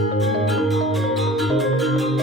Thank you.